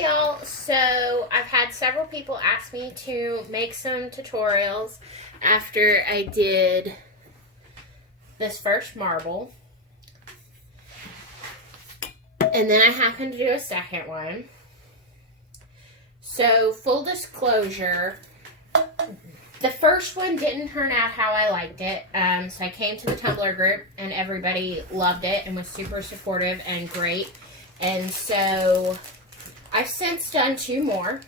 Hey y'all, so I've had several people ask me to make some tutorials after I did this first marble. And then I happened to do a second one. So full disclosure, the first one didn't turn out how I liked it. So I came to the Tumbler group and everybody loved it and was super supportive and great. And so I've since done two more.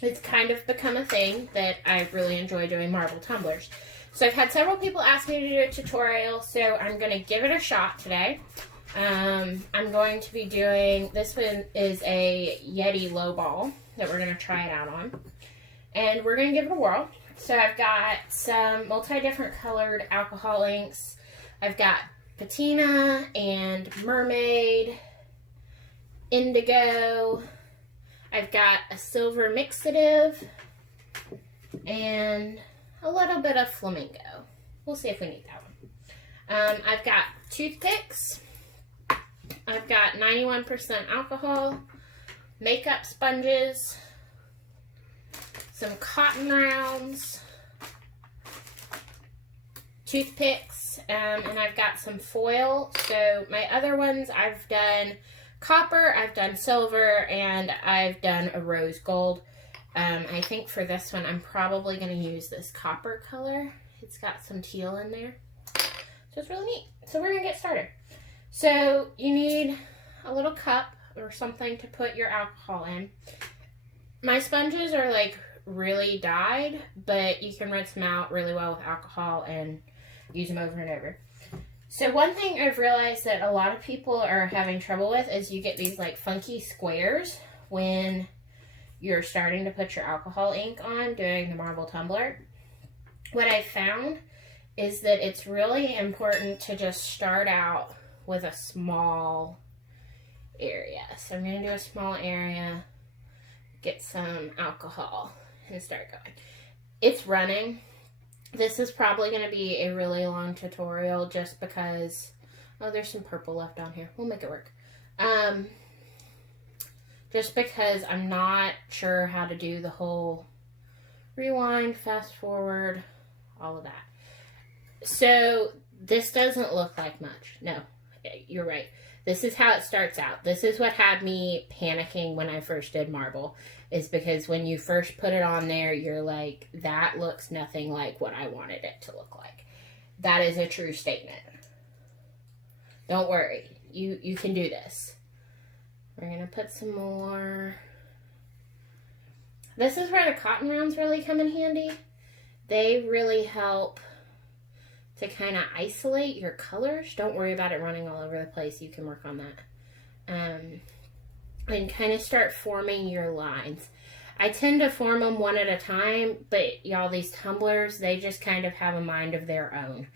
It's kind of become a thing that I really enjoy doing marble tumblers. So I've had several people ask me to do a tutorial, so I'm going to give it a shot today. I'm going to be doing, this one is a Yeti low ball that we're going to try it out on. And we're going to give it a whirl. So I've got some multi-different colored alcohol inks. I've got patina and mermaid, indigo. I've got a silver mixative and a little bit of flamingo. We'll see if we need that one. I've got toothpicks. I've got 91% alcohol, makeup sponges, some cotton rounds, toothpicks, and I've got some foil. So my other ones, I've done copper, I've done silver, and I've done a rose gold. I think for this one, I'm probably going to use this copper color. It's got some teal in there. So it's really neat. So we're going to get started. So you need a little cup or something to put your alcohol in. My sponges are like really dyed, but you can rinse them out really well with alcohol and use them over and over. So one thing I've realized that a lot of people are having trouble with is you get these like funky squares when you're starting to put your alcohol ink on doing the marble tumbler. What I found is that it's really important to just start out with a small area. So I'm going to do a small area, get some alcohol, and start going. It's running. This is probably going to be a really long tutorial just because, oh, there's some purple left on here. We'll make it work. Just because I'm not sure how to do the whole rewind, fast forward, all of that. So this doesn't look like much. No, you're right. This is how it starts out. This is what had me panicking when I first did marble, is because when you first put it on there, you're like, that looks nothing like what I wanted it to look like. That is a true statement. Don't worry. You can do this. We're going to put some more. This is where the cotton rounds really come in handy. They really help to kind of isolate your colors. Don't worry about it running all over the place. You can work on that. And kind of start forming your lines. I tend to form them one at a time, but y'all, these tumblers, they just kind of have a mind of their own.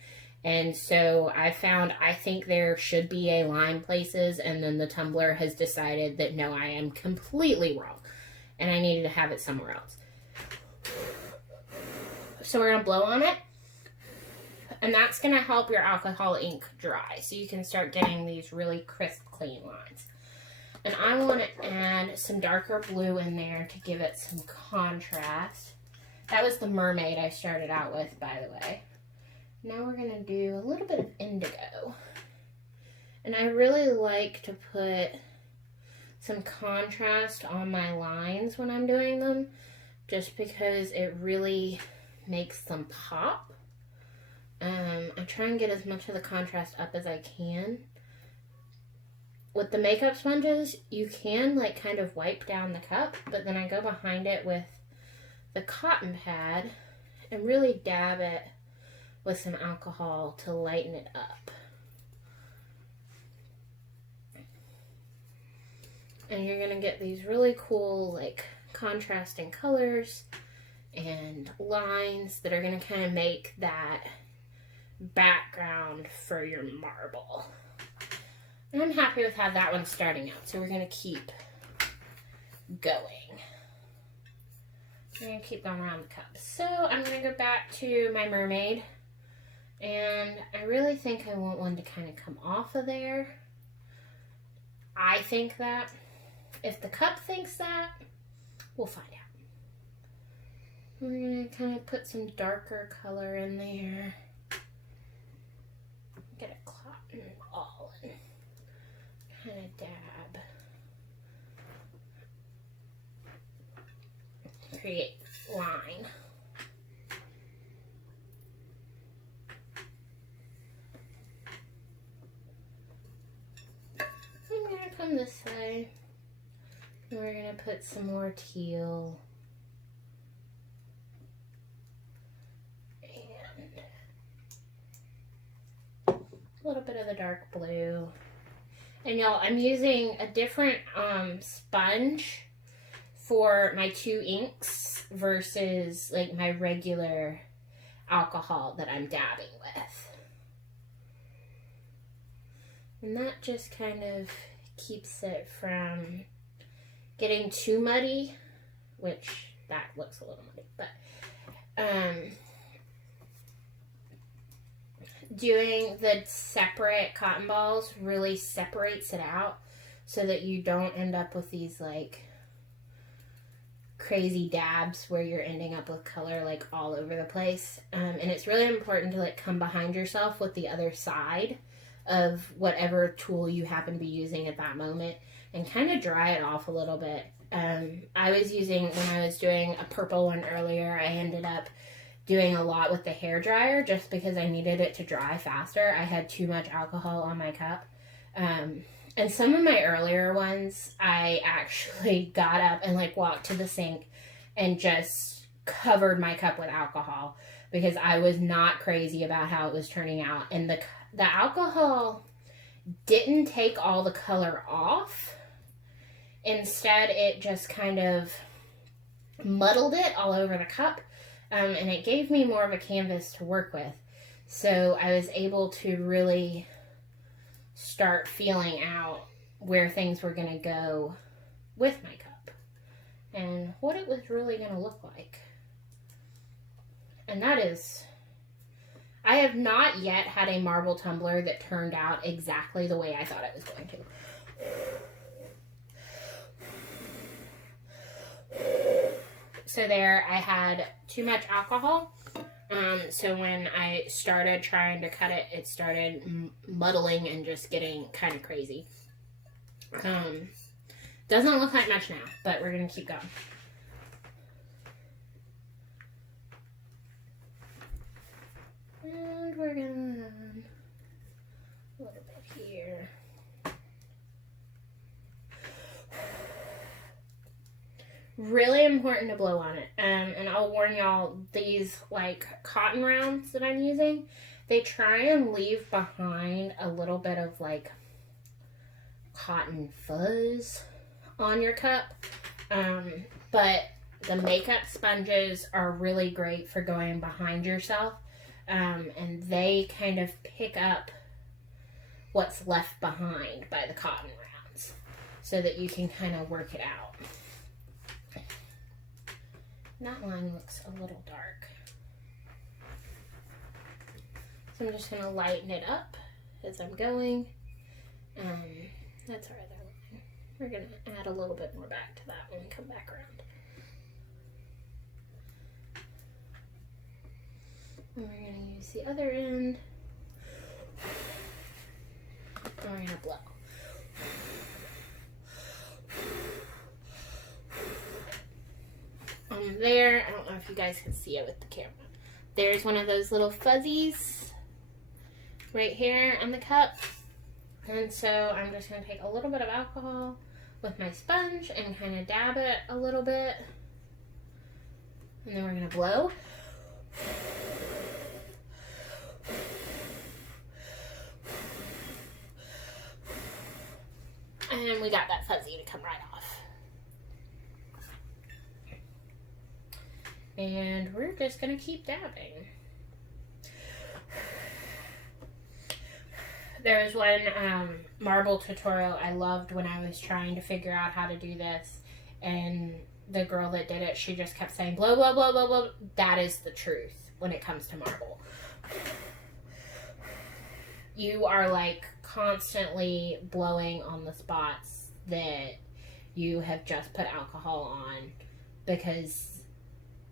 And so I think there should be a line places, and then the tumbler has decided that no, I am completely wrong, and I needed to have it somewhere else. So we're going to blow on it. And that's going to help your alcohol ink dry. So you can start getting these really crisp, clean lines. And I want to add some darker blue in there to give it some contrast. That was the mermaid I started out with, by the way. Now we're going to do a little bit of indigo. And I really like to put some contrast on my lines when I'm doing them, just because it really makes them pop. I try and get as much of the contrast up as I can. With the makeup sponges, you can like kind of wipe down the cup, but then I go behind it with the cotton pad and really dab it with some alcohol to lighten it up. And you're going to get these really cool like contrasting colors and lines that are going to kind of make that background for your marble. And I'm happy with how that one's starting out, so we're going to keep going. We're going to keep going around the cup. So I'm going to go back to my mermaid, and I really think I want one to kind of come off of there. I think that. If the cup thinks that, we'll find out. We're going to kind of put some darker color in there. Get a cotton ball and kind of dab. Create line. I'm going to come this way. And we're going to put some more teal. A little bit of the dark blue. And y'all, I'm using a different sponge for my 2 inks versus like my regular alcohol that I'm dabbing with. And that just kind of keeps it from getting too muddy, which that looks a little muddy, but doing the separate cotton balls really separates it out so that you don't end up with these like crazy dabs where you're ending up with color like all over the place. And it's really important to like come behind yourself with the other side of whatever tool you happen to be using at that moment and kind of dry it off a little bit. I was using, when I was doing a purple one earlier, I ended up doing a lot with the hair dryer just because I needed it to dry faster. I had too much alcohol on my cup. And some of my earlier ones, I actually got up and like walked to the sink and just covered my cup with alcohol because I was not crazy about how it was turning out. And the alcohol didn't take all the color off. Instead, it just kind of muddled it all over the cup. And it gave me more of a canvas to work with. So I was able to really start feeling out where things were going to go with my cup and what it was really going to look like. And that is, I have not yet had a marble tumbler that turned out exactly the way I thought it was going to. So there, I had too much alcohol. So when I started trying to cut it, it started muddling and just getting kind of crazy. Doesn't look like much now, but we're going to keep going. And we're going to a little bit here. Really important to blow on it. And I'll warn y'all, these like cotton rounds that I'm using, they try and leave behind a little bit of like cotton fuzz on your cup. But the makeup sponges are really great for going behind yourself. And they kind of pick up what's left behind by the cotton rounds so that you can kind of work it out. That line looks a little dark. So I'm just going to lighten it up as I'm going. That's our other line. We're going to add a little bit more back to that when we come back around. And we're going to use the other end. And we're going to blow. There, I don't know if you guys can see it with the camera. There's one of those little fuzzies right here on the cup. And so I'm just going to take a little bit of alcohol with my sponge and kind of dab it a little bit. And then we're going to blow. And we got that fuzzy to come right off. And we're just going to keep dabbing. There was one marble tutorial I loved when I was trying to figure out how to do this. And the girl that did it, she just kept saying, blow, blow, blow, blow, blow. That is the truth when it comes to marble. You are like constantly blowing on the spots that you have just put alcohol on because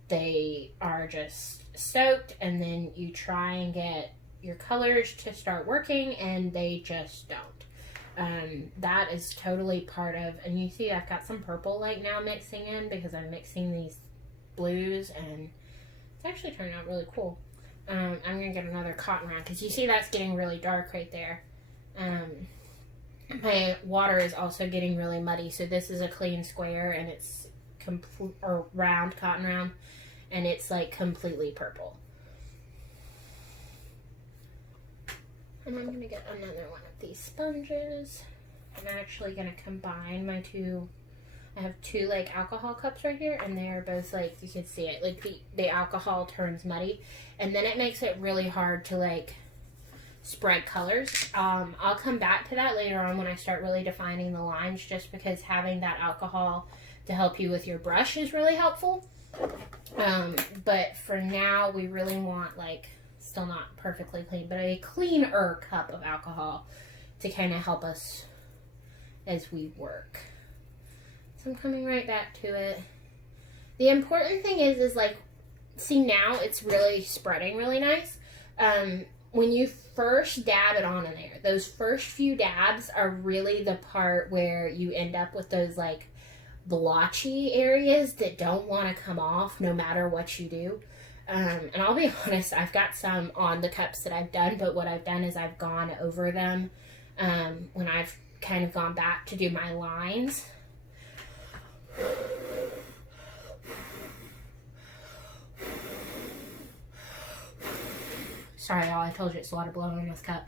they are just soaked, and then you try and get your colors to start working and they just don't. That is totally part of, and you see I've got some purple like now mixing in because I'm mixing these blues, and it's actually turning out really cool. I'm going to get another cotton round because you see that's getting really dark right there. My water is also getting really muddy, so this is a clean square and it's complete, or round, cotton round, and it's like completely purple. And I'm going to get another one of these sponges. I'm actually going to combine my two. I have two like alcohol cups right here, and they're both like, you can see it, like the alcohol turns muddy, and then it makes it really hard to like spread colors. I'll come back to that later on when I start really defining the lines, just because having that alcohol to help you with your brush is really helpful. But for now, we really want, like, still not perfectly clean, but a cleaner cup of alcohol to kind of help us as we work. So I'm coming right back to it. The important thing is like, see now it's really spreading really nice. When you first dab it on in there, those first few dabs are really the part where you end up with those like blotchy areas that don't want to come off no matter what you do. And I'll be honest, I've got some on the cups that I've done, but what I've done is I've gone over them when I've kind of gone back to do my lines. Sorry, y'all, I told you it's a lot of blowing in this cup.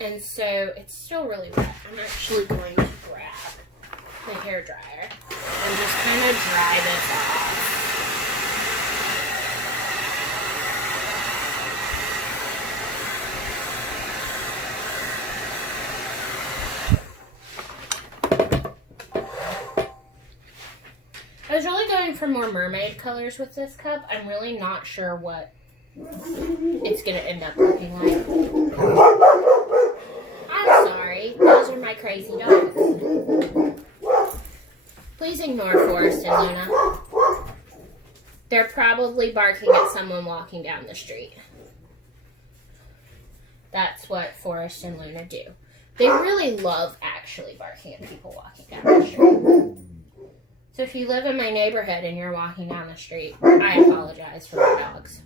And so it's still really wet. I'm actually going to grab the hairdryer and just kind of dry this off. I was really going for more mermaid colors with this cup. I'm really not sure what it's going to end up looking like. I'm sorry. Those are my crazy dogs. Please ignore Forrest and Luna. They're probably barking at someone walking down the street. That's what Forrest and Luna do. They really love actually barking at people walking down the street. So if you live in my neighborhood and you're walking down the street, I apologize for my dogs.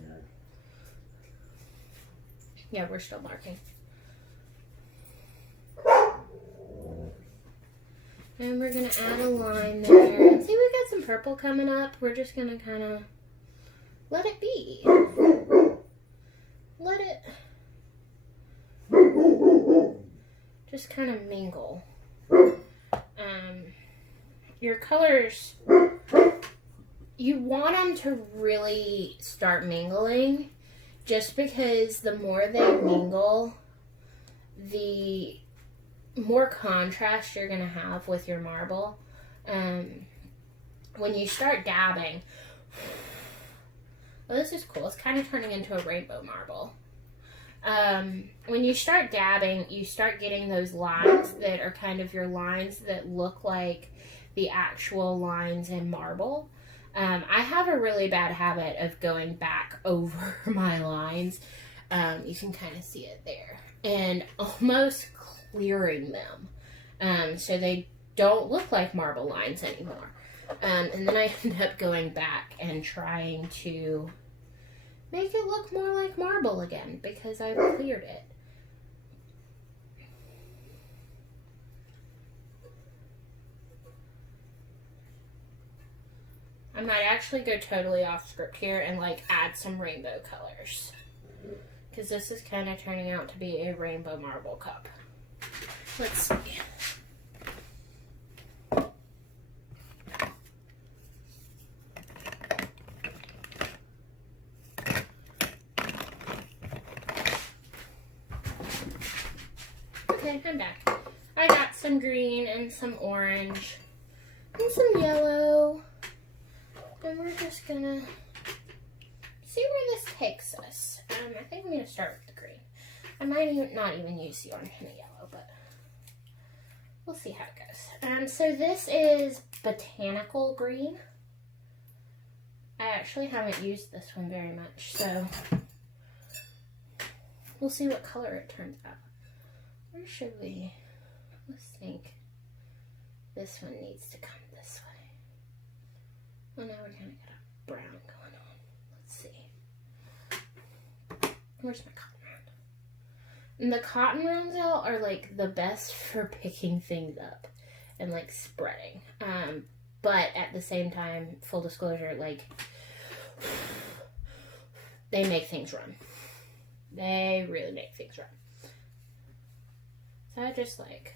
Yeah, we're still barking. And we're going to add a line there. And see, we got some purple coming up. We're just going to kind of let it be. Let it just kind of mingle. Your colors, you want them to really start mingling, just because the more they mingle, the more contrast you're going to have with your marble. When you start dabbing, well, this is cool. It's kind of turning into a rainbow marble. When you start dabbing, you start getting those lines that are kind of your lines that look like the actual lines in marble. I have a really bad habit of going back over my lines. You can kind of see it there. And almost clearing them. So they don't look like marble lines anymore. And then I end up going back and trying to make it look more like marble again because I've cleared it. I might actually go totally off script here and like add some rainbow colors, because this is kind of turning out to be a rainbow marble cup. Let's see. Okay, I'm back. I got some green and some orange and some yellow. And we're just gonna see where this takes us. I think I'm gonna start with the green. I might not even use the orange and the yellow, but we'll see how it goes. So this is Botanical Green. I actually haven't used this one very much, so we'll see what color it turns out. Where should we? Let's think. This one needs to come this way. Well, now we're kind of got a brown going on. Let's see. Where's my cotton round? And the cotton rounds out are like the best for picking things up and like spreading. But at the same time, full disclosure, like they make things run. They really make things run. So I just like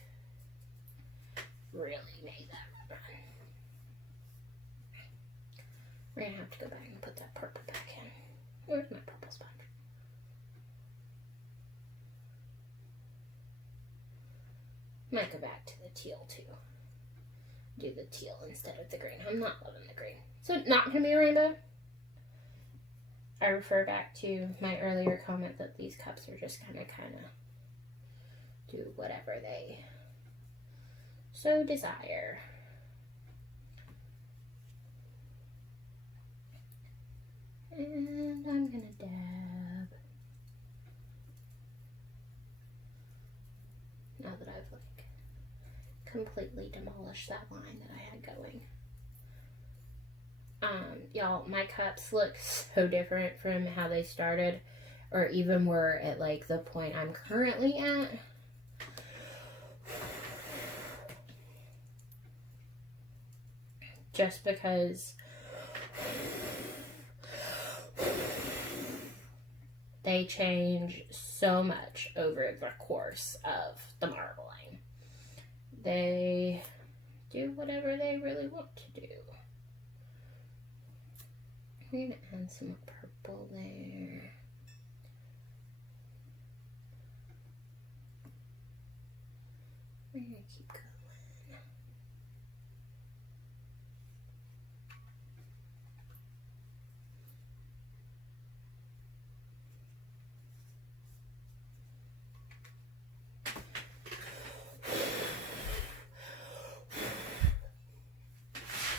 really made that run. We're gonna have to go back and put that purple back in. Where's my purple sponge? Might go back to the teal too. Do the teal instead of the green. I'm not loving the green. So not gonna be a rainbow. I refer back to my earlier comment that these cups are just kind of do whatever they so desire. And I'm gonna dab. Now that I've like completely demolished that line that I had going. Y'all, my cups look so different from how they started or even were at like the point I'm currently at. Just because they change so much over the course of the marbling. They do whatever they really want to do. I'm going to add some purple there. We're going to keep going.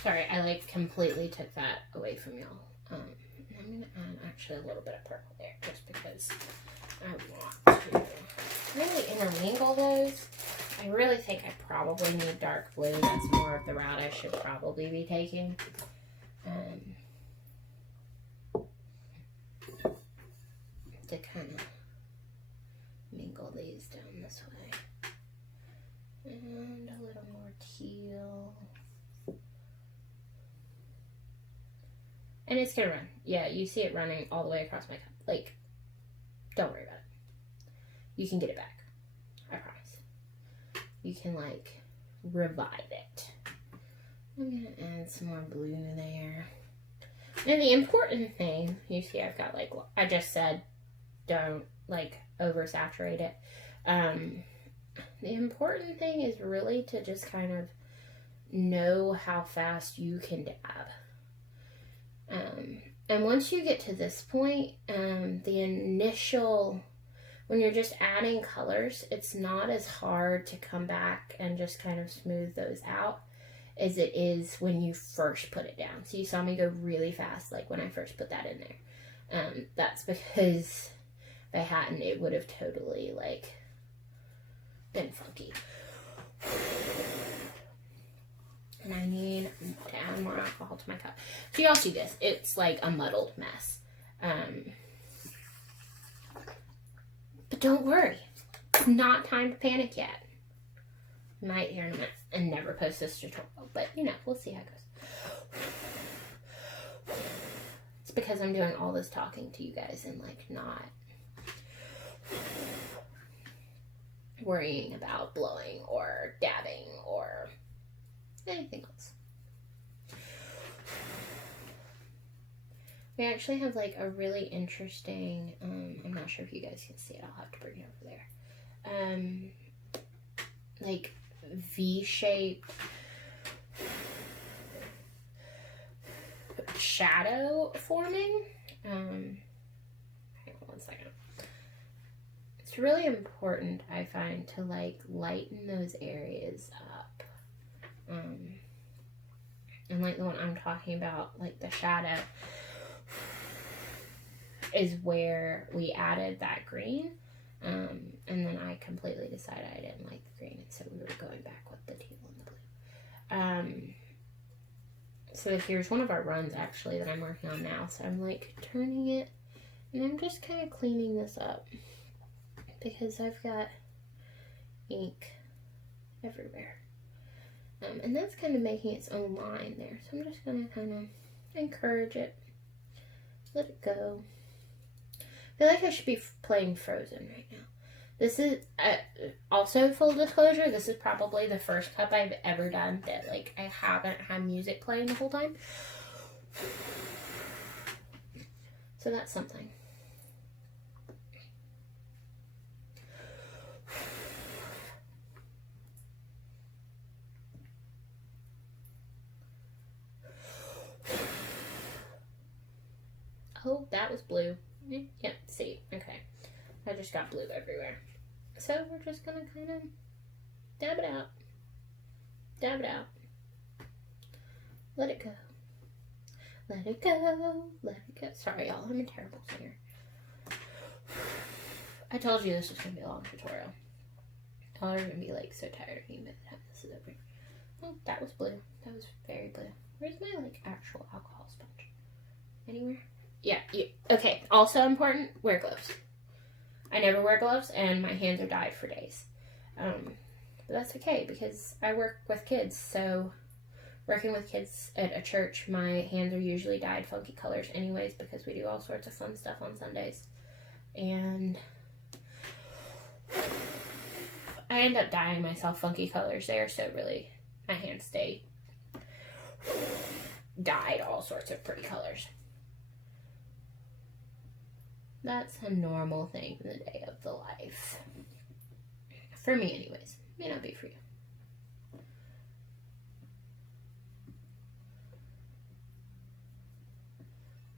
Sorry, I like completely took that away from y'all. I'm going to add actually a little bit of purple there just because I want to really intermingle those. I really think I probably need dark blue. That's more of the route I should probably be taking. To kind of mingle these down this way. And a little more teal. And it's gonna run. Yeah, you see it running all the way across my cup. Like, don't worry about it. You can get it back. I promise. You can, like, revive it. I'm gonna add some more blue there. Now, the important thing, you see I've got, like, I just said, don't, like, oversaturate it. The important thing is really to just kind of know how fast you can dab. And once you get to this point, the initial, when you're just adding colors, it's not as hard to come back and just kind of smooth those out as it is when you first put it down. So you saw me go really fast, like when I first put that in there. That's because if I hadn't, it would have totally, like, been funky. And I need to add more alcohol to my cup. So y'all see this. It's like a muddled mess. But don't worry. It's not time to panic yet. Might here in a minute and never post this tutorial. But, you know, we'll see how it goes. It's because I'm doing all this talking to you guys and, like, not worrying about blowing or dabbing or anything else. We actually have like a really interesting, I'm not sure if you guys can see it, I'll have to bring it over there. Like V-shaped shadow forming. Hang on one second. It's it's really important, I find, to like lighten those areas up. And like the one I'm talking about, like the shadow, is where we added that green. And then I completely decided I didn't like the green, and so we were going back with the teal and the blue. So here's one of our runs, actually, that I'm working on now. So I'm like turning it, and I'm just kind of cleaning this up because I've got ink everywhere. And that's kind of making its own line there. So I'm just going to kind of encourage it, let it go. I feel like I should be playing Frozen right now. This is, also full disclosure, this is probably the first cup I've ever done that, like, I haven't had music playing the whole time. So that's something. Oh, that was blue. Yep, see, okay. I just got blue everywhere. So we're just gonna kind of dab it out. Dab it out. Let it go. Let it go. Let it go. Sorry, y'all, I'm a terrible singer. I told you this was gonna be a long tutorial. Y'all are gonna be like so tired of me by the time this is over. Oh, that was blue. That was very blue. Where's my like actual alcohol sponge? Anywhere? Yeah, okay, also important, wear gloves. I never wear gloves, and my hands are dyed for days. But that's okay, because I work with kids, so working with kids at a church, my hands are usually dyed funky colors anyways, because we do all sorts of fun stuff on Sundays. And I end up dyeing myself funky colors there, so really, my hands stay dyed all sorts of pretty colors. That's a normal thing in the day of the life. For me, anyways. May not be for you.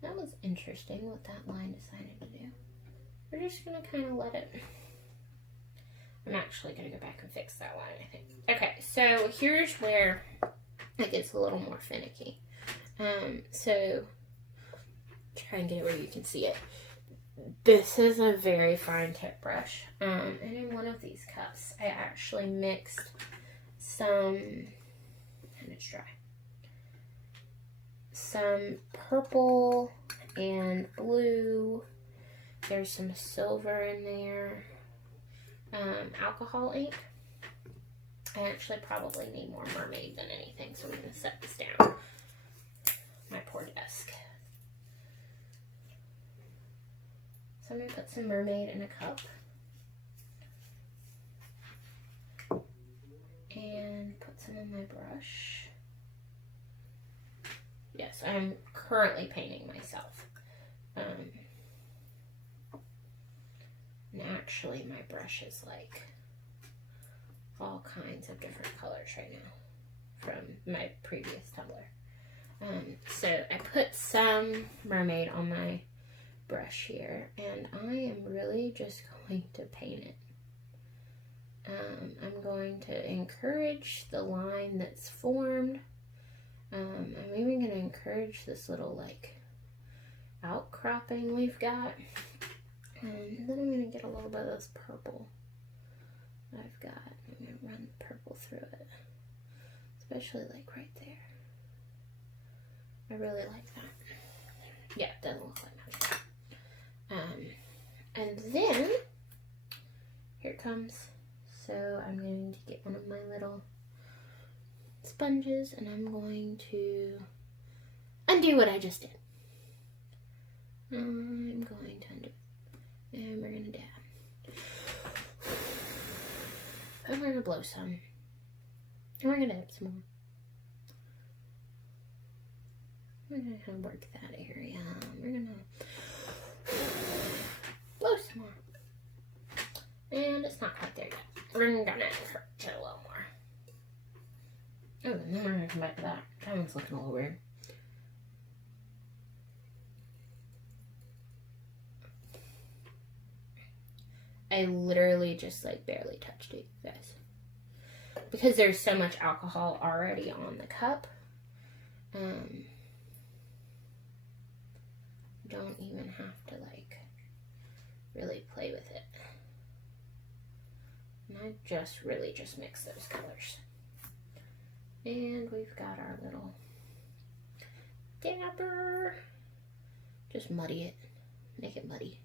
That was interesting what that line decided to do. We're just going to kind of let it... I'm actually going to go back and fix that line, I think. Okay, so here's where it gets a little more finicky. So, try and get it where you can see it. This is a very fine tip brush, and in one of these cups I actually mixed some, and it's dry, some purple and blue, there's some silver in there, alcohol ink. I actually probably need more mermaid than anything, so I'm going to set this down. My poor desk. So I'm going to put some mermaid in a cup. And put some in my brush. Yes, I'm currently painting myself. And actually my brush is like all kinds of different colors right now from my previous tumbler. So I put some mermaid on my brush here, and I am really just going to paint it. I'm going to encourage the line that's formed. I'm even going to encourage this little like outcropping we've got. And then I'm going to get a little bit of this purple that I've got. I'm going to run the purple through it, especially like right there. I really like that. Yeah, it doesn't look like much. And then, here it comes. So I'm going to get one of my little sponges, and I'm going to undo what I just did. I'm going to undo it. And we're going to dab. And we're going to blow some. And we're going to dab some more. We're going to kind of work that area. We're going to blow some more. And it's not quite there yet. We're going to encourage it a little more. Oh, and then we're going to come back to that. That one's looking a little weird. I literally just like barely touched it, you guys. Because there's so much alcohol already on the cup. Don't even have to like really play with it. And I just really just mix those colors. And we've got our little dabber. Just muddy it. Make it muddy.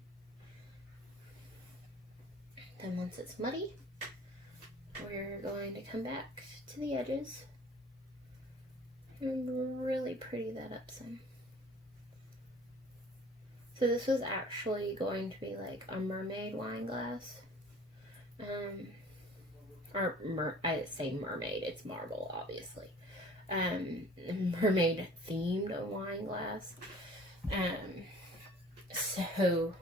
Then once it's muddy, we're going to come back to the edges and really pretty that up some. So this was actually going to be like a mermaid wine glass. I say mermaid, it's marble, obviously. Mermaid themed wine glass. So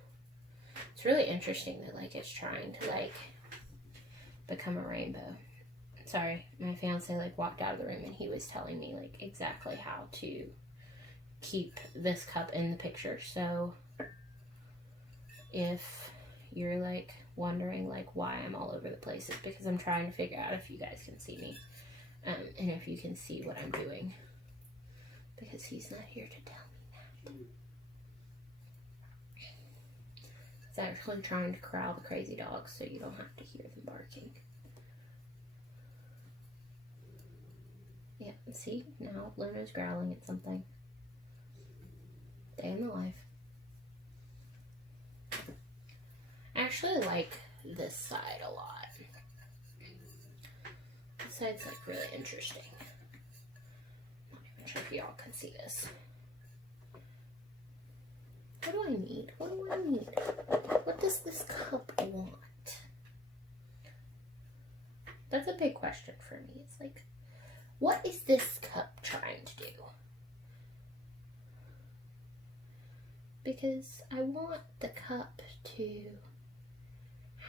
it's really interesting that like it's trying to like become a rainbow. Sorry, my fiance like walked out of the room and he was telling me like exactly how to keep this cup in the picture. So if you're like wondering like why I'm all over the place, it's because I'm trying to figure out if you guys can see me, and if you can see what I'm doing, because he's not here to tell me that. It's actually trying to corral the crazy dogs so you don't have to hear them barking. Yeah, see, now Luna's growling at something. Day in the life. I actually like this side a lot. This side's like really interesting. I'm not even sure if y'all can see this. What do I need? What do I need? What does this cup want? That's a big question for me. It's like, what is this cup trying to do? Because I want the cup to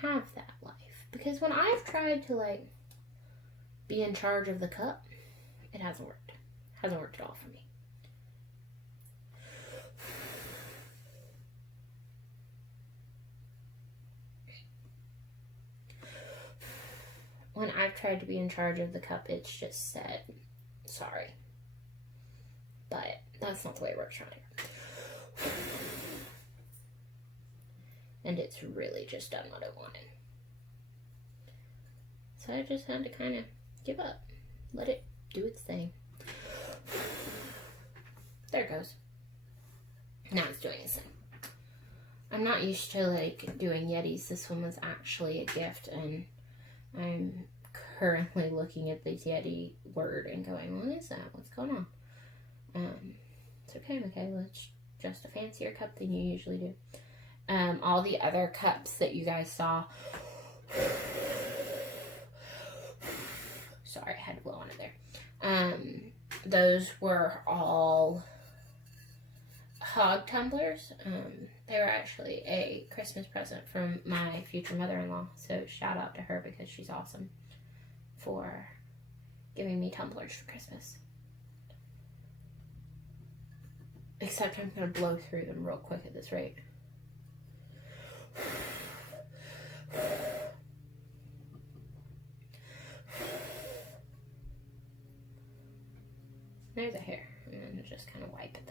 have that life. Because when I've tried to like be in charge of the cup, it hasn't worked. It hasn't worked at all for me. When I've tried to be in charge of the cup, it's just said, sorry. But that's not the way it works around here. And it's really just done what I wanted. So I just had to kind of give up. Let it do its thing. There it goes. Now it's doing its thing. I'm not used to like doing Yetis. This one was actually a gift, and I'm currently looking at this Yeti word and going, what is that? What's going on? It's okay, Michaela. It's just a fancier cup than you usually do. All the other cups that you guys saw. Sorry, I had to blow on it there. Those were all hog tumblers. They were actually a Christmas present from my future mother-in-law. So shout out to her because she's awesome for giving me tumblers for Christmas. Except I'm going to blow through them real quick at this rate. There's a hair. And then just kind of wipe it.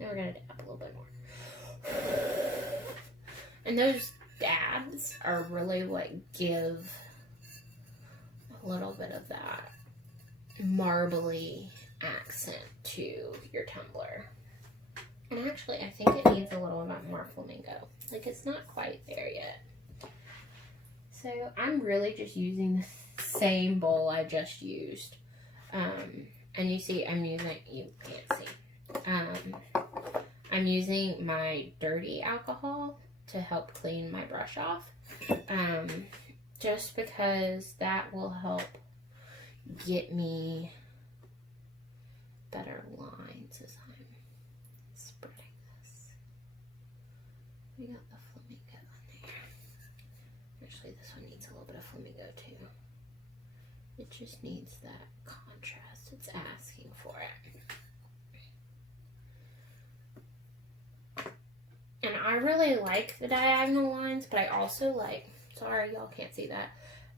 Now we're going to dab a little bit more. And those dabs are really what give a little bit of that marbly accent to your tumbler. And actually, I think it needs a little bit more flamingo. Like, it's not quite there yet. So, I'm really just using the same bowl I just used. And you see, you can't see. I'm using my dirty alcohol to help clean my brush off. Just because that will help get me better lines as I'm spreading this. We got the flamingo in there. Actually, this one needs a little bit of flamingo too. It just needs that contrast. It's asking for it. And I really like the diagonal lines, but I also like, sorry, y'all can't see that.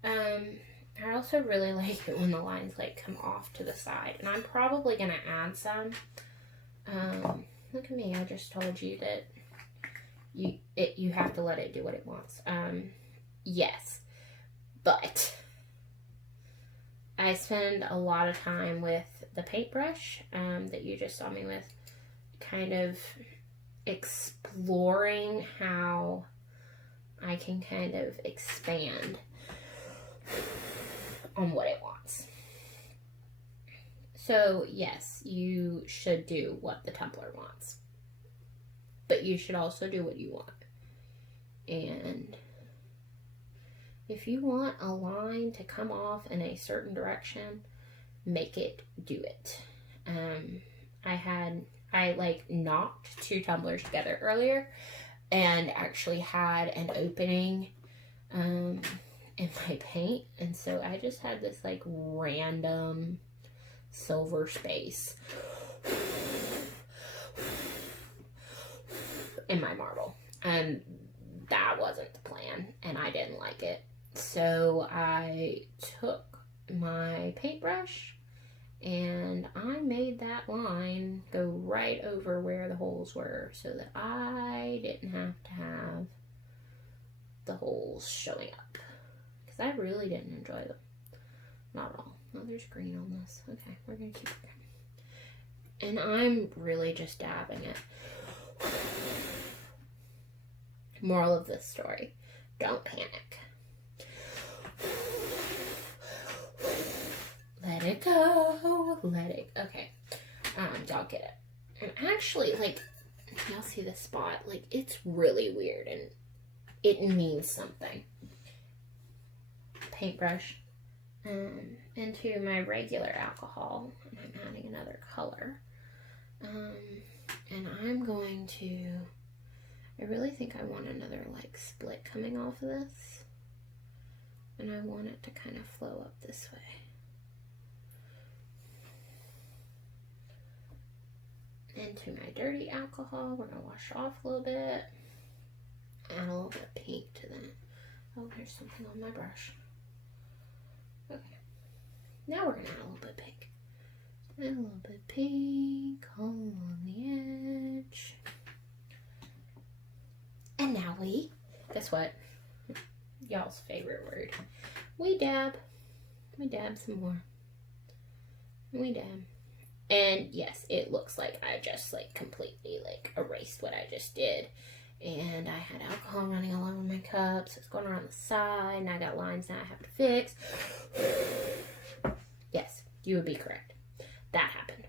I also really like it when the lines like come off to the side, and I'm probably gonna add some. Look at me, I just told you that you have to let it do what it wants. Yes, but I spend a lot of time with the paintbrush that you just saw me with, kind of exploring how I can kind of expand on what it wants. So yes, you should do what the Tumbler wants, but you should also do what you want. And if you want a line to come off in a certain direction, make it do it. I like knocked 2 tumblers together earlier and actually had an opening in my paint, and so I just had this like random silver space in my marble, and that wasn't the plan, and I didn't like it. So I took my paintbrush and I made that line go right over where the holes were so that I didn't have to have the holes showing up, because I really didn't enjoy them. Not at all. Oh, there's green on this. Okay, we're gonna keep it. And I'm really just dabbing it. Moral of this story, don't panic. Let it go. Let it. Okay. Y'all get it. And actually, like, y'all see this spot? Like, it's really weird and it means something. Paintbrush into my regular alcohol, and I'm adding another color. And I'm going to, I really think I want another like split coming off of this, and I want it to kind of flow up this way. Into my dirty alcohol, we're gonna wash off a little bit, add a little bit of pink to that. Oh, there's something on my brush. Okay, now we're gonna add a little bit of pink. And a little bit of pink all along the edge. And now we, guess what? Y'all's favorite word. We dab. We dab some more. We dab. And yes, it looks like I just like completely like erased what I just did. And I had alcohol running all over my cups. It's going around the side, and I got lines now I have to fix. Yes, you would be correct. That happened.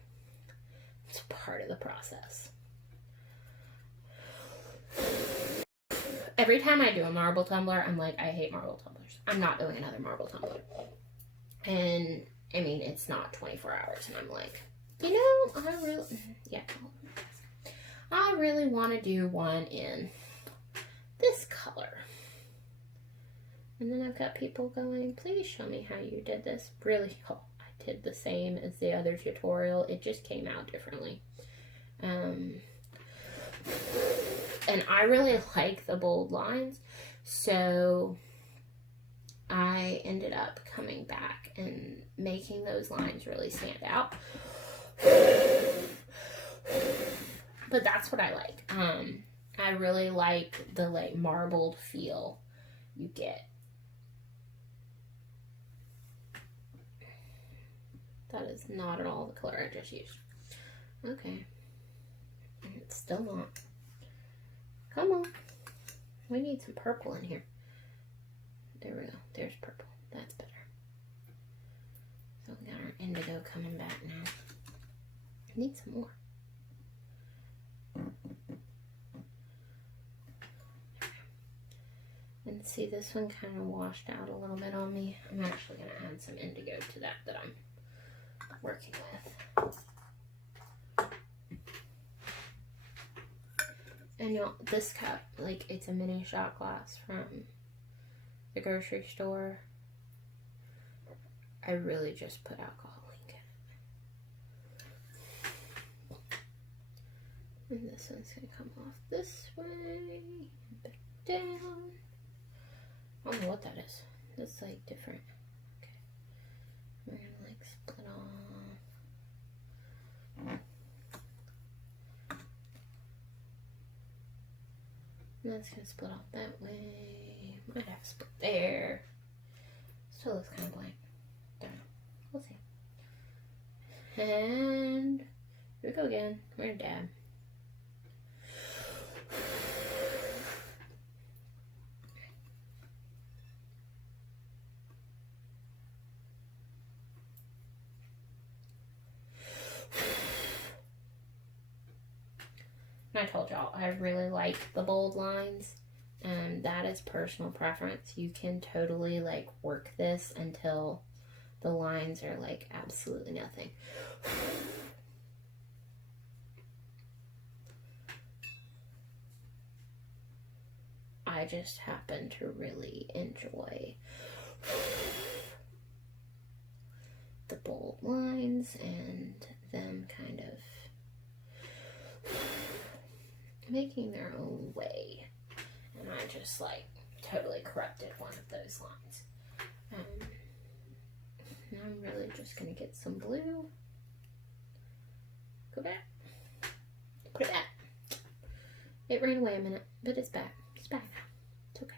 It's part of the process. Every time I do a marble tumbler, I'm like, I hate marble tumblers. I'm not doing another marble tumbler. And I mean, it's not 24 hours, and I'm like, you know, I really want to do one in this color. And then I've got people going, please show me how you did this. Really, oh, I did the same as the other tutorial. It just came out differently. And I really like the bold lines, so I ended up coming back and making those lines really stand out. But that's what I like. I really like the like marbled feel you get. That is not at all the color I just used. Okay. It's still not. Come on. We need some purple in here. There we go. There's purple. That's better. So we got our indigo coming back now. I need some more. And see, this one kind of washed out a little bit on me. I'm actually going to add some indigo to that I'm working with. And you know, this cup, like, it's a mini shot glass from the grocery store. I really just put alcohol ink And this one's going to come off this way, back down. I don't know what that is. That's like different. Okay. We're going to like split off. And that's going to split off that way. Might have split there. Still looks kind of blank. Don't know. We'll see. And here we go again. We're going to dab. I told y'all, I really like the bold lines. That is personal preference. You can totally like work this until the lines are like absolutely nothing. I just happen to really enjoy the bold lines and them kind of making their own way. And I just like totally corrupted one of those lines. And I'm really just gonna get some blue. Go back. Put it back. It ran away a minute, but it's back. It's back now. It's okay.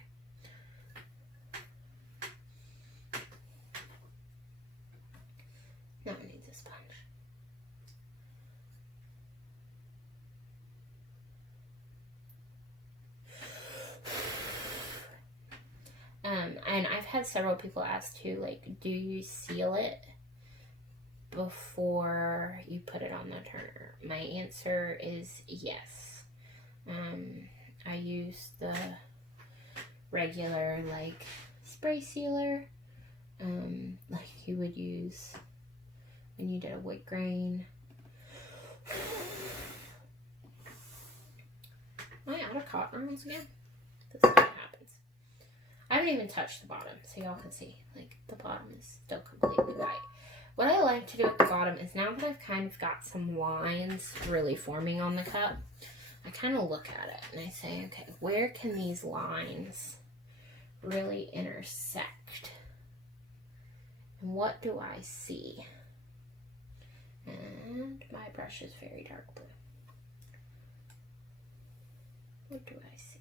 Now it needs a sponge. And I've had several people ask too, like, do you seal it before you put it on the turner? My answer is yes. I use the regular, like, spray sealer, like you would use when you did a wood grain. Am I out of cotton rounds again? This is what happens. I haven't even touched the bottom, so y'all can see, like, the bottom is still completely white. What I like to do at the bottom is, now that I've kind of got some lines really forming on the cup, I kind of look at it and I say, okay, where can these lines really intersect? And what do I see? And my brush is very dark blue. What do I see?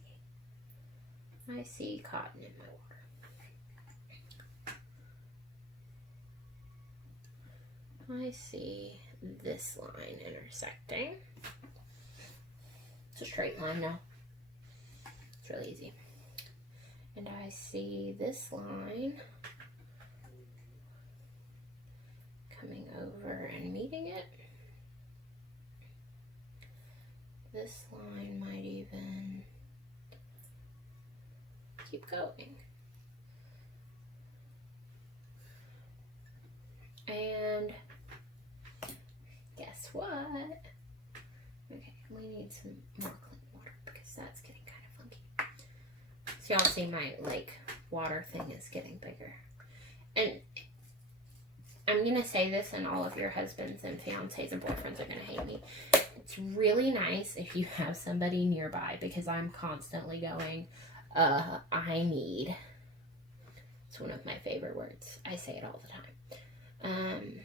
I see cotton in my water. I see this line intersecting. It's a straight line now. It's really easy. And I see this line coming over and meeting it. This line might even keep going. And guess what? Okay, we need some more clean water because that's getting kind of funky. So y'all see my, like, water thing is getting bigger. And I'm going to say this, and all of your husbands and fiancés and boyfriends are going to hate me. It's really nice if you have somebody nearby, because I'm constantly going, I need. It's one of my favorite words. I say it all the time.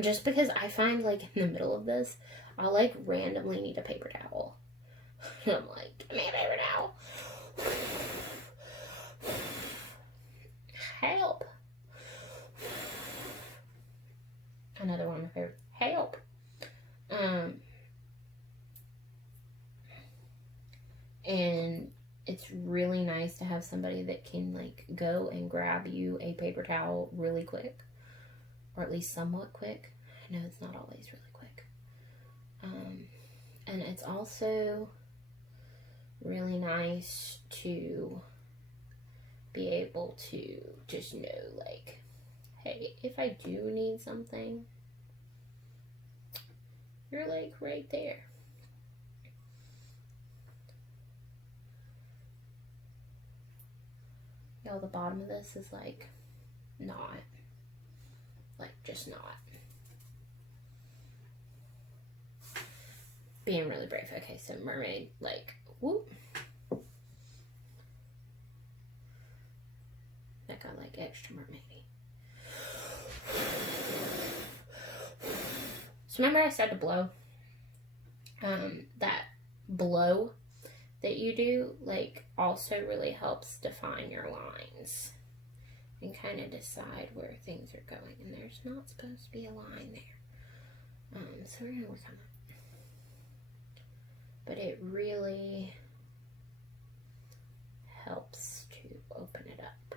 Just because I find, like, in the middle of this, I'll, like, randomly need a paper towel. And I'm like, give me a paper towel. Help. Another one of my favorite. Help. And it's really nice to have somebody that can, like, go and grab you a paper towel really quick, or at least somewhat quick. I know it's not always really quick. And it's also really nice to be able to just know, like, hey, if I do need something, you're, like, right there. Y'all, the bottom of this is, like, not. Like, just not. Being really brave. Okay, so mermaid, like, whoop. That got like extra mermaidy. So remember I said to blow? That blow that you do, like, also really helps define your lines and kind of decide where things are going. And there's not supposed to be a line there. So we're going to work on that. But it really helps to open it up.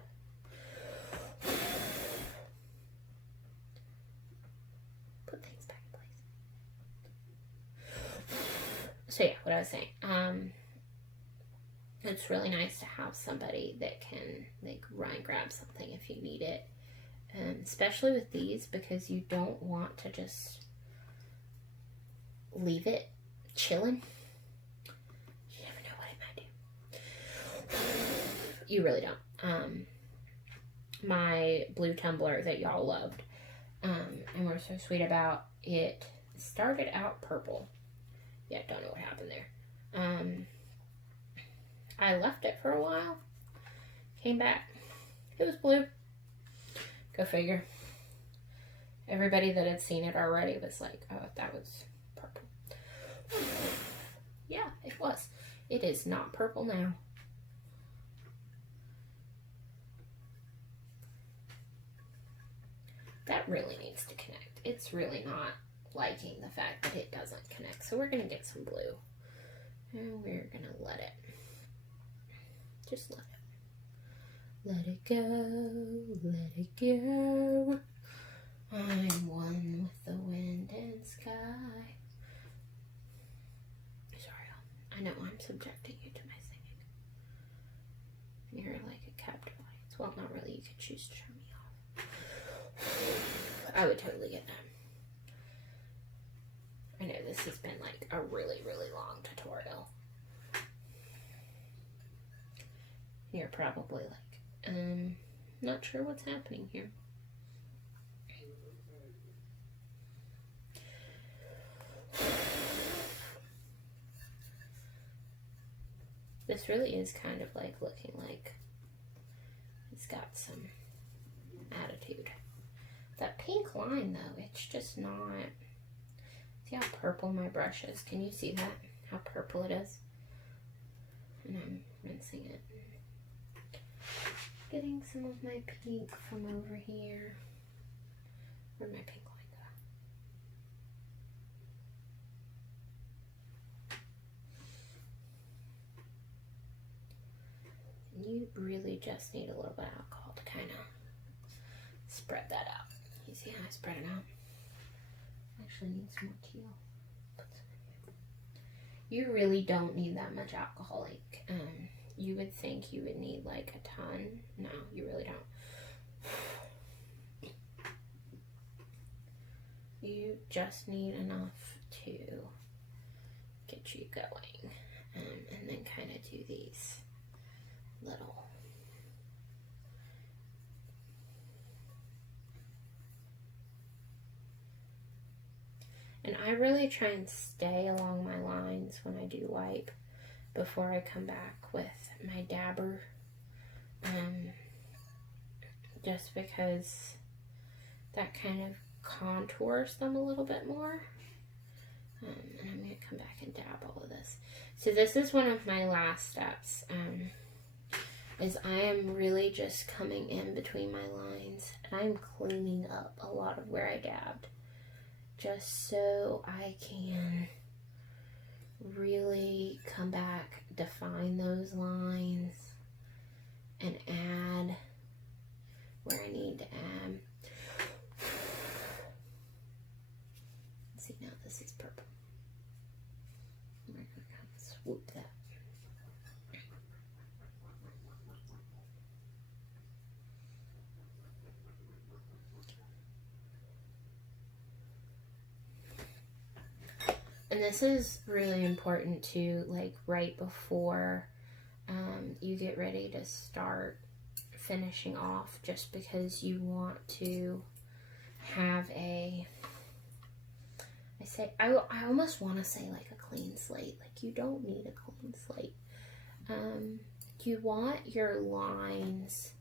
Put things back in place. So yeah, what I was saying. It's really nice to have somebody that can, like, run and grab something if you need it. Especially with these, because you don't want to just leave it chilling. You never know what it might do. You really don't. My blue tumbler that y'all loved, and were so sweet about, it started out purple. Yeah, don't know what happened there. I left it for a while, came back, it was blue. Go figure. Everybody that had seen it already was like, oh, that was purple. Yeah, it was. It is not purple now. That really needs to connect. It's really not liking the fact that it doesn't connect. So we're going to get some blue. And we're going to let it. Just let it. Let it go. Let it go. I'm one with the wind and sky. Sorry, I know I'm subjecting you to my singing. You're like a captive audience. Well, not really. You could choose to turn me off. I would totally get that. I know this has been like a really, really long tutorial. You're probably like, not sure what's happening here. This really is kind of like looking like it's got some attitude. That pink line though, it's just not. See how purple my brush is? Can you see that? How purple it is? And I'm rinsing it. Getting some of my pink from over here. Where'd my pink line go? You really just need a little bit of alcohol to kind of spread that out. You see how I spread it out? Actually need some more teal. Put some in here. You really don't need that much alcohol. Like, you would think you would need like a ton. No, you really don't. You just need enough to get you going. And then kind of do these little. And I really try and stay along my lines when I do wipe before I come back with my dabber. Just because that kind of contours them a little bit more. And I'm going to come back and dab all of this. So this is one of my last steps. Is I am really just coming in between my lines. And I'm cleaning up a lot of where I dabbed. Just so I can really come back, define those lines, and add where I need to add. See, now this is purple. We're going to kind of swoop that. And this is really important too, like right before you get ready to start finishing off, just because you want to have a I almost want to say like a clean slate. Like, you don't need a clean slate. You want your lines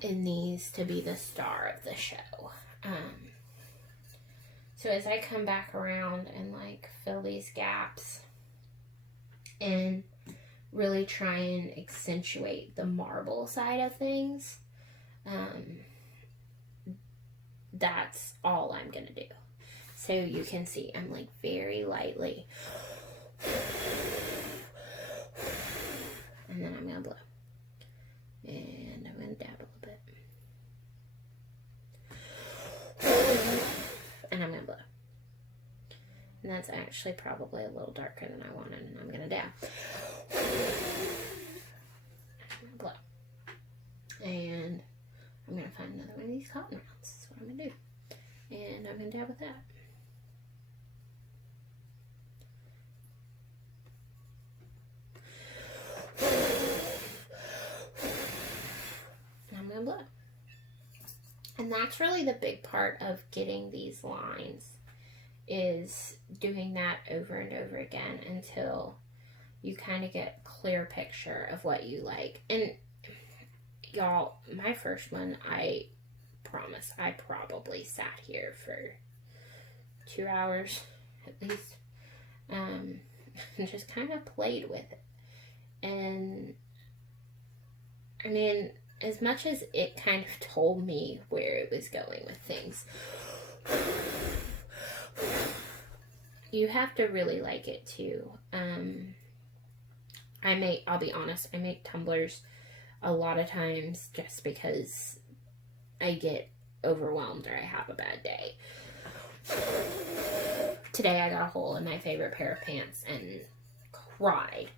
in these to be the star of the show. So as I come back around and like fill these gaps and really try and accentuate the marble side of things, that's all I'm gonna do. So you can see I'm like very lightly, and then I'm gonna blow, and I'm gonna dab a little bit, and I'm gonna blow. And that's actually probably a little darker than I wanted, and I'm gonna dab. I'm gonna blow. And I'm gonna find another one of these cotton rounds. That's what I'm gonna do. And I'm gonna dab with that. And I'm gonna blow. And that's really the big part of getting these lines, is doing that over and over again until you kind of get a clear picture of what you like. And y'all, my first one, I promise, I probably sat here for 2 hours at least, and just kind of played with it. And I mean, as much as it kind of told me where it was going with things, you have to really like it too. I'll be honest, I make tumblers a lot of times just because I get overwhelmed or I have a bad day. Today I got a hole in my favorite pair of pants and cried.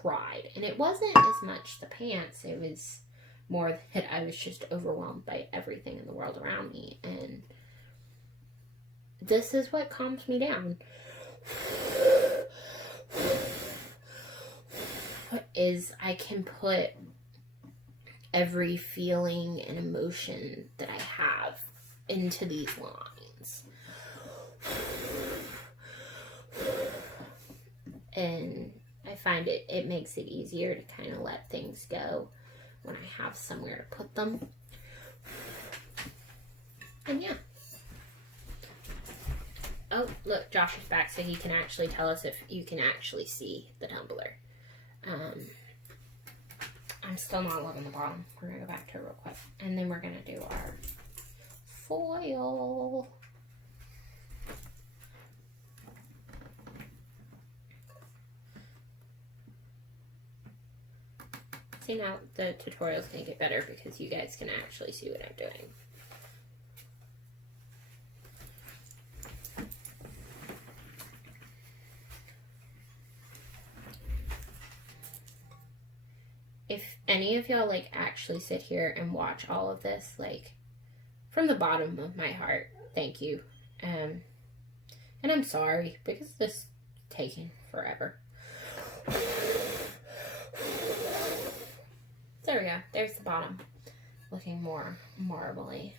Cried. And it wasn't as much the pants, it was more that I was just overwhelmed by everything in the world around me. And this is what calms me down. Is I can put every feeling and emotion that I have into these lines. And I find it makes it easier to kind of let things go when I have somewhere to put them. And yeah. Oh, look, Josh is back, so he can actually tell us if you can actually see the tumbler. I'm still not loving the bottom. We're going to go back to it real quick. And then we're going to do our foil. See, now the tutorial's going to get better because you guys can actually see what I'm doing. If any of y'all like actually sit here and watch all of this, like from the bottom of my heart, thank you. And I'm sorry because this is taking forever. There we go. There's the bottom, looking more marbly.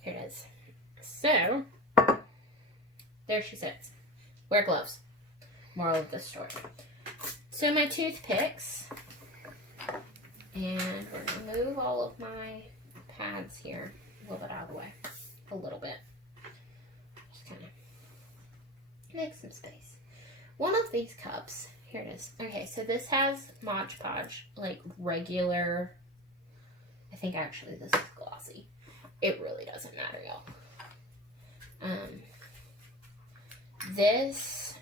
Here it is. So there she sits. Wear gloves. Moral of the story. So my toothpicks, and we're going to move all of my pads here a little bit out of the way, a little bit, just kind of make some space. One of these cups, here it is. Okay, so this has Mod Podge, like regular, I think actually this is glossy. It really doesn't matter, y'all.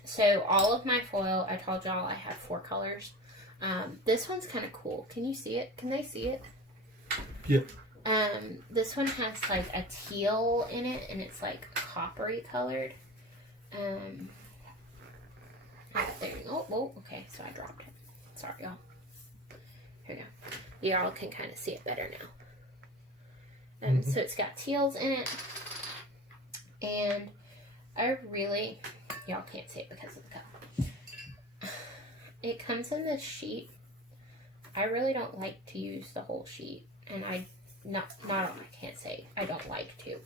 So all of my foil, I told y'all I have 4 colors. This one's kind of cool. Can you see it? Can they see it? Yeah. This one has like a teal in it, and it's like coppery colored. There you go. Oh, okay, so I dropped it. Sorry, y'all. Here we go. Y'all can kind of see it better now. So it's got teals in it, and I really, y'all can't see it because of the cup. It comes in this sheet. I really don't like to use the whole sheet, and I I can't say I don't like to.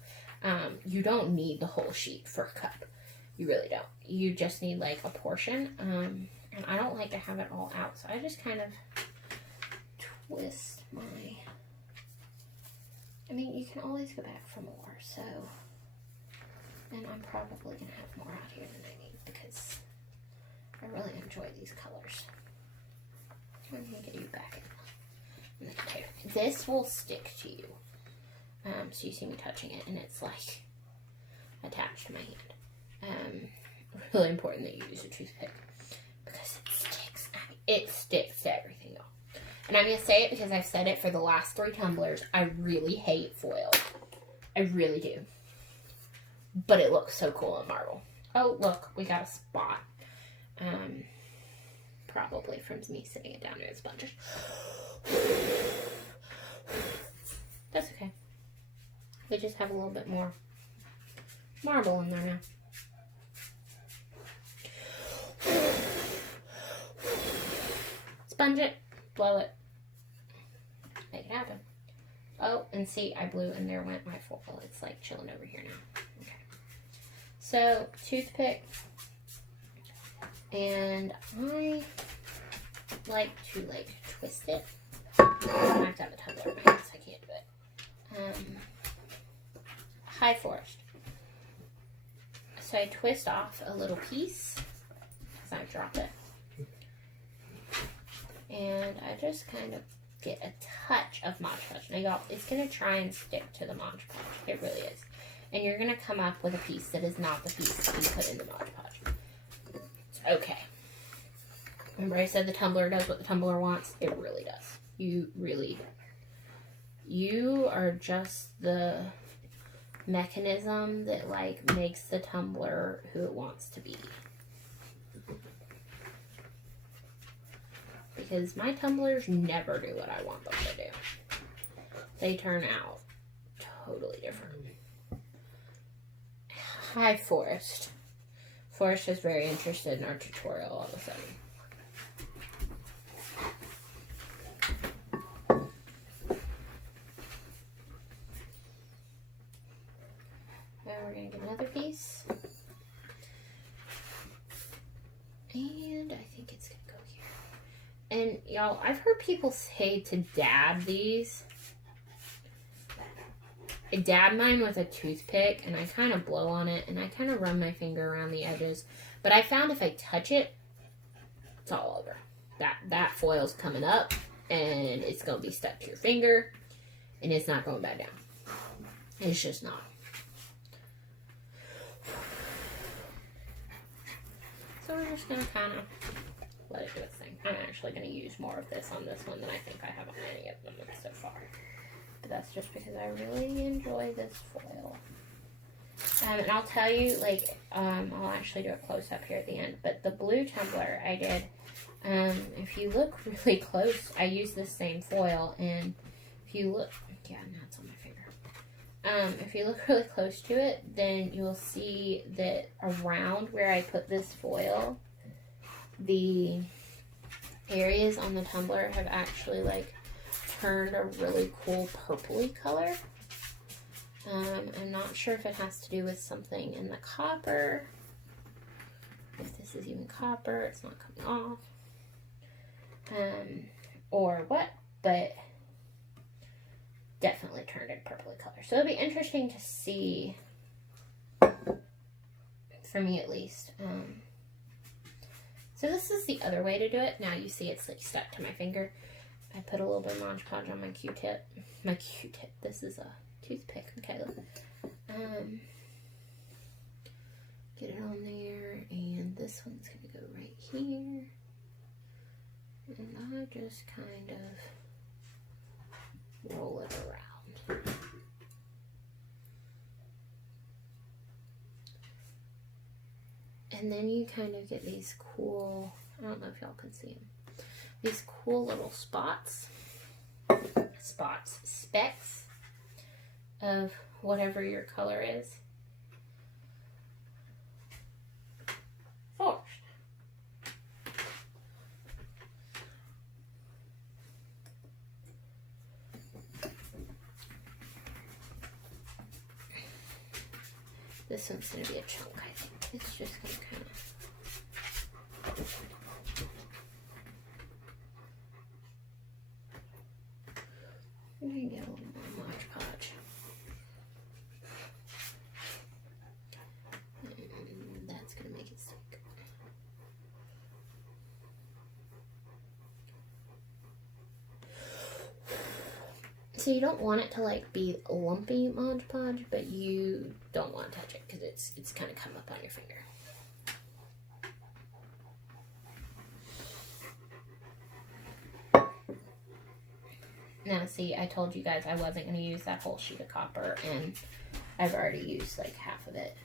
You don't need the whole sheet for a cup. You really don't. You just need like a portion. And I don't like to have it all out, so I just kind of twist my... I mean, you can always go back for more, so... And I'm probably going to have more out here than I need because I really enjoy these colors. I'm going to get you back in the container. This will stick to you. So you see me touching it, and it's like attached to my hand. Really important that you use a toothpick because it sticks. I mean, it sticks to everything, y'all. And I'm going to say it because I've said it for the last 3 tumblers. I really hate foil. I really do. But it looks so cool on marble. Oh, look, we got a spot. Probably from me sitting it down near the sponges. That's okay. We just have a little bit more marble in there now. Sponge it, blow it, make it happen. Oh, and see, I blew and there went my foil. It's like chilling over here now. Okay. So, toothpick, and I like to like twist it. I've got the tumbler in my hand, so I can't do it. High forest. So I twist off a little piece because I dropped it. And I just kind of get a touch of Mod Podge. Now y'all, it's going to try and stick to the Mod Podge. It really is. And you're going to come up with a piece that is not the piece that you put in the Mod Podge. It's okay. Remember I said the tumbler does what the tumbler wants? It really does. You are just the mechanism that like makes the tumbler who it wants to be. Because my tumblers never do what I want them to do. They turn out totally different. Hi, Forrest. Forrest is very interested in our tutorial all of a sudden. Now we're going to get another piece. And I think it's going to go here. And y'all, I've heard people say to dab these. I dab mine with a toothpick and I kind of blow on it and I kind of run my finger around the edges. But I found if I touch it, it's all over. That foil's coming up and it's going to be stuck to your finger and it's not going back down. It's just not. So we're just going to kind of let it do its thing. I'm actually going to use more of this on this one than I think I have on any of them so far. But that's just because I really enjoy this foil. And I'll tell you, like, I'll actually do a close-up here at the end. But the blue tumbler I did, if you look really close, I use this same foil. And if you look, yeah, now it's on my finger. If you look really close to it, then you'll see that around where I put this foil, the areas on the tumbler have actually, like, turned a really cool purpley color. I'm not sure if it has to do with something in the copper. If this is even copper, it's not coming off. Or what, but definitely turned a purpley color. So it'll be interesting to see, for me at least. So this is the other way to do it. Now you see it's like stuck to my finger. I put a little bit of Mod Podge on my Q-tip. My Q-tip. This is a toothpick, Michaela. Get it on there, and this one's gonna go right here. And I just kind of roll it around. And then you kind of get these cool, I don't know if y'all can see them. These cool little specks of whatever your color is. Forest. This one's going to be a chunk, I think. It's just going to kind of... We can get a little more Mod Podge. And that's going to make it stick. So you don't want it to like be lumpy Mod Podge, but you don't want to touch it because it's kind of come up on your finger. Now see, I told you guys I wasn't going to use that whole sheet of copper, and I've already used like half of it.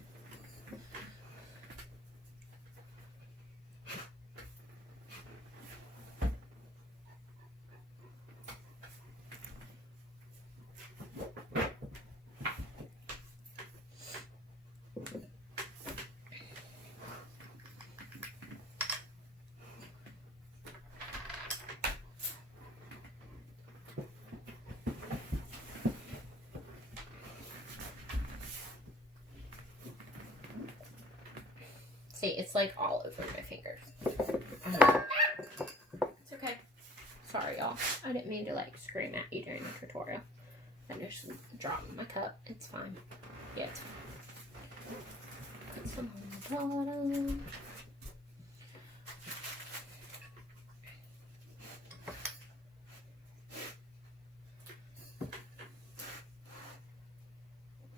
See, it's like all over my fingers. It's okay. Sorry, y'all. I didn't mean to like scream at you during the tutorial. I just dropped my cup. It's fine. Yeah, it's fine. Put some on the bottom.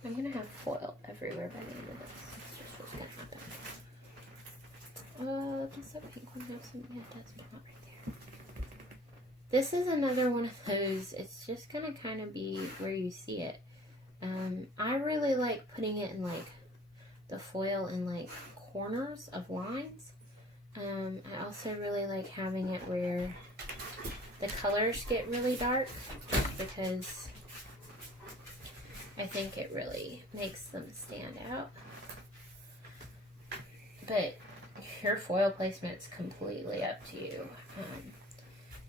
I'm gonna have foil everywhere by the end of this. That's just what's gonna happen. Does that pink one have some? Yeah, it does, but not right there. This is another one of those, it's just gonna kind of be where you see it. I really like putting it in like the foil in like corners of lines. I also really like having it where the colors get really dark, just because I think it really makes them stand out. But your foil placement's completely up to you,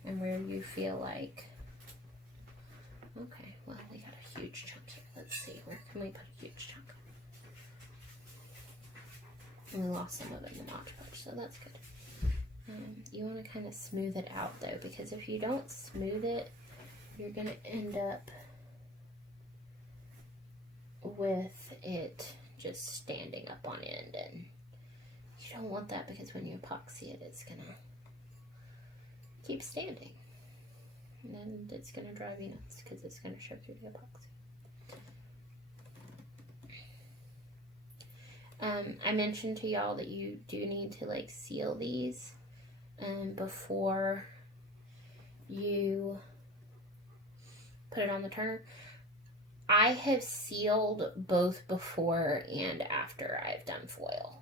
and where you feel like, okay, well, we got a huge chunk here. Let's see, where can we put a huge chunk? And we lost some of it in the Mod Podge, so that's good. You want to kind of smooth it out though, because if you don't smooth it, you're going to end up with it just standing up on end, and you don't want that, because when you epoxy it, it's gonna keep standing, and then it's gonna drive you nuts because it's gonna show through the epoxy. I mentioned to y'all that you do need to like seal these before you put it on the turner. I have sealed both before and after I've done foil.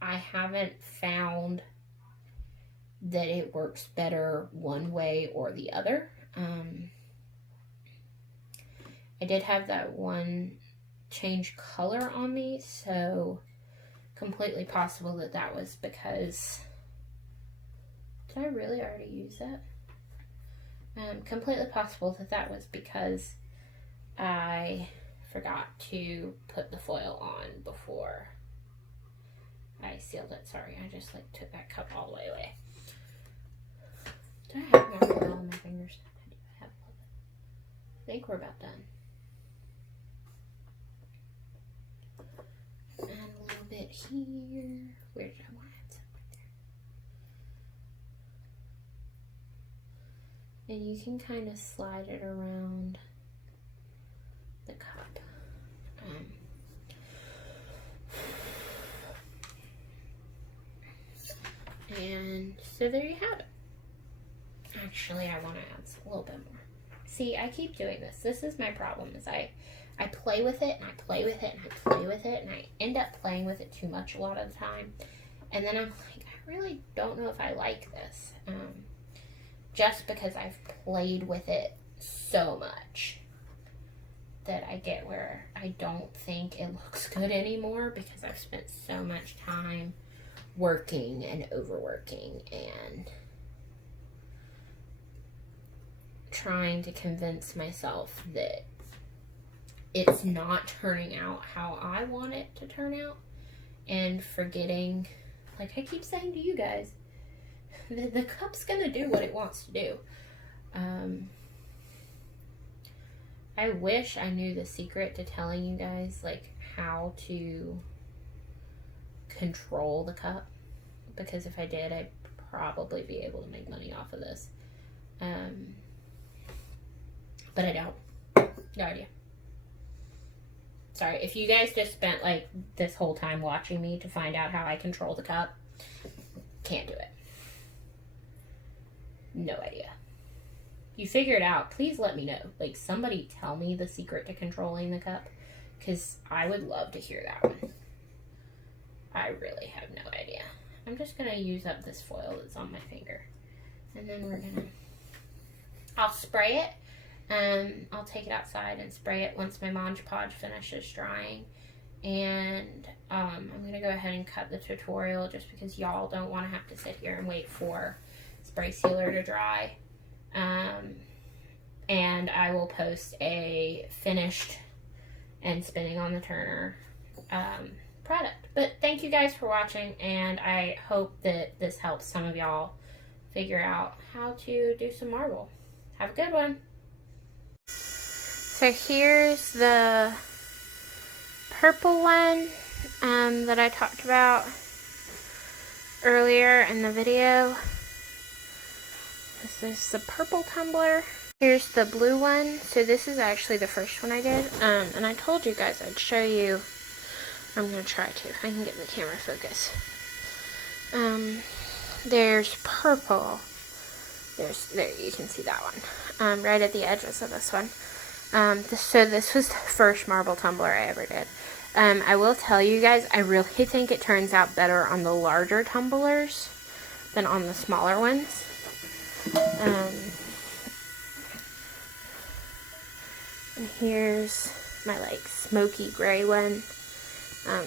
I haven't found that it works better one way or the other. I did have that one change color on me, so completely possible that that was because, did I really already use that? Completely possible that that was because I forgot to put the foil on before I sealed it. Sorry, I just like took that cup all the way away. Do I have more foil on my fingers? I do have a little bit. I think we're about done. Add a little bit here. Where did I want to add some? Right there. And you can kind of slide it around the cup. And so there you have it. Actually, I want to add a little bit more. See, I keep doing this. This is my problem, is I play with it, and I play with it, and I play with it, and I end up playing with it too much a lot of the time. And then I'm like, I really don't know if I like this. Just because I've played with it so much that I get where I don't think it looks good anymore, because I've spent so much time working and overworking and trying to convince myself that it's not turning out how I want it to turn out, and forgetting, like I keep saying to you guys, the cup's gonna do what it wants to do. I wish I knew the secret to telling you guys, like, how to control the cup, because if I did, I'd probably be able to make money off of this. But I don't. No idea. Sorry, if you guys just spent, like, this whole time watching me to find out how I control the cup, can't do it. No idea. You figure it out, please let me know. Like, somebody tell me the secret to controlling the cup, because I would love to hear that one. I really have no idea. I'm just going to use up this foil that's on my finger. And then we're going to... I'll spray it. I'll take it outside and spray it once my Mod Podge finishes drying. And I'm going to go ahead and cut the tutorial just because y'all don't want to have to sit here and wait for spray sealer to dry. And I will post a finished and spinning on the turner product. But thank you guys for watching, and I hope that this helps some of y'all figure out how to do some marble. Have a good one. So here's the purple one that I talked about earlier in the video. This is the purple tumbler. Here's the blue one. So this is actually the first one I did. And I told you guys I'd show you. I'm going to try to, if I can get the camera focus. There's purple. There, you can see that one. Right at the edges of this one. So this was the first marble tumbler I ever did. I will tell you guys, I really think it turns out better on the larger tumblers than on the smaller ones. And here's my, like, smoky gray one.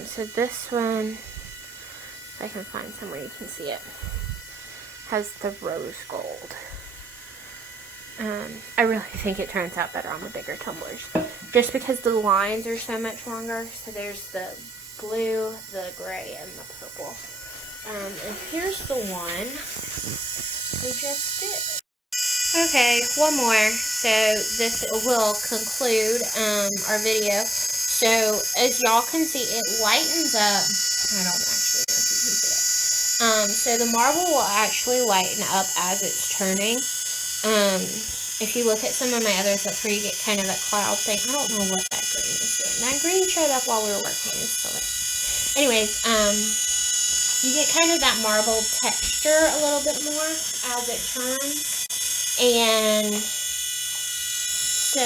So this one, if I can find somewhere you can see it, has the rose gold. I really think it turns out better on the bigger tumblers, just because the lines are so much longer. So there's the blue, the gray, and the purple. And here's the one we just did. Okay, one more. So this will conclude our video. So as y'all can see, it lightens up. I don't actually know if you can see it. So the marble will actually lighten up as it's turning. If you look at some of my others up here, you get kind of that cloud thing. I don't know what that green is doing. That green showed up while we were working. It's still there. Anyways, you get kind of that marble texture a little bit more as it turns. And so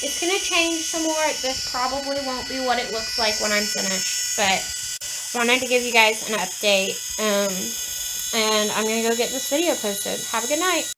it's going to change some more. This probably won't be what it looks like when I'm finished, but wanted to give you guys an update. And I'm going to go get this video posted. Have a good night.